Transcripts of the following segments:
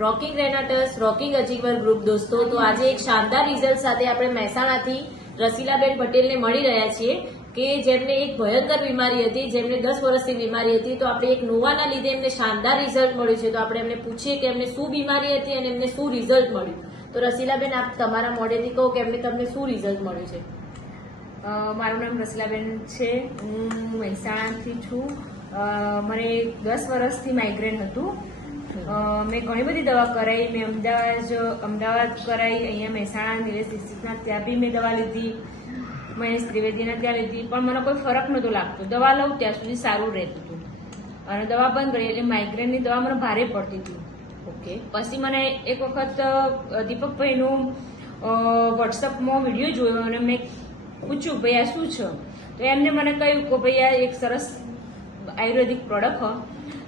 Rocking રેનાટસ rocking અચીવર group દોસ્તો, તો આજે એક શાનદાર રિઝલ્ટ સાથે આપણે મહેસાણાથી રસીલાબેન પટેલને મળી રહ્યા છીએ કે જેમને એક ભયંકર બીમારી હતી, જેમને 10 વર્ષથી બીમારી હતી. તો આપણે એક નોવાના લીધે એમને શાનદાર રિઝલ્ટ મળ્યું છે. તો આપણે એમને પૂછીએ કે એમને શું બીમારી હતી અને એમને શું રિઝલ્ટ મળ્યું. તો રસીલાબેન, આપ તમારા મોઢેથી કહો કે એમને તમને શું રિઝલ્ટ મળ્યું છે. મારું નામ રસીલાબેન છે. હું મહેસાણાથી છું. મને 10 વર્ષથી માઇગ્રેન હતું. મેં ઘણી બધી દવા કરાઈ. મેં અમદાવાદ કરાઈ, અહીંયા મહેસાણા નિલેશ દીક્ષિતના ત્યાં બી મેં દવા લીધી, મહેશ ત્રિવેદીના ત્યાં લીધી, પણ મને કોઈ ફરક નહોતો લાગતો. દવા લઉં ત્યાં સુધી સારું રહેતું હતું અને દવા બંધ કરી એટલે માઇગ્રેનની દવા મને ભારે પડતી હતી. ઓકે. પછી મને એક વખત દીપકભાઈનું વોટ્સઅપમાં વિડીયો જોયો અને મેં પૂછ્યું, ભાઈ આ શું છે? તો એમને મને કહ્યું કે ભાઈ આ એક સરસ આયુર્વેદિક પ્રોડક્ટ હોય.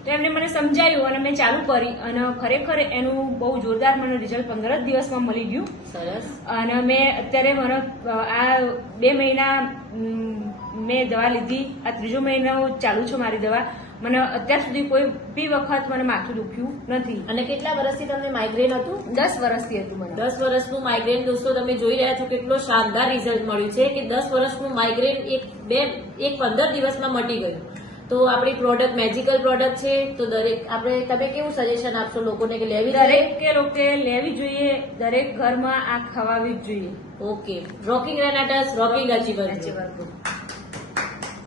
તો એમને મને સમજાયું અને મેં ચાલુ કરી અને ખરેખર એનું બહુ જોરદાર મને રિઝલ્ટ 15 જ દિવસમાં મળી ગયું. સરસ. અને મેં અત્યારે મને આ 2 મહિના મેં દવા લીધી, આ 3જો મહિનો ચાલુ છે મારી દવા. મને અત્યાર સુધી કોઈ બી વખત મને માથું દુખ્યું નથી. અને કેટલા વર્ષથી તમને માઇગ્રેન હતું? 10 વર્ષથી હતું મને. 10 વર્ષનું માઇગ્રેન દોસ્તો, તમે જોઈ રહ્યા છો કેટલો શાનદાર રિઝલ્ટ મળ્યું છે કે 10 વર્ષનું માઇગ્રેન એક 15 દિવસમાં મટી ગયું. તો આપણી પ્રોડક્ટ મેજિકલ પ્રોડક્ટ છે. તો દરેક તમે કેવું સજેશન આપશો લોકોને કે લેવી દરેક લોકો લેવી જોઈએ, દરેક ઘરમાં આ ખવાવી જ જોઈએ. ઓકે. રોકિંગ રેનાટસ રોકિંગ અચીવર.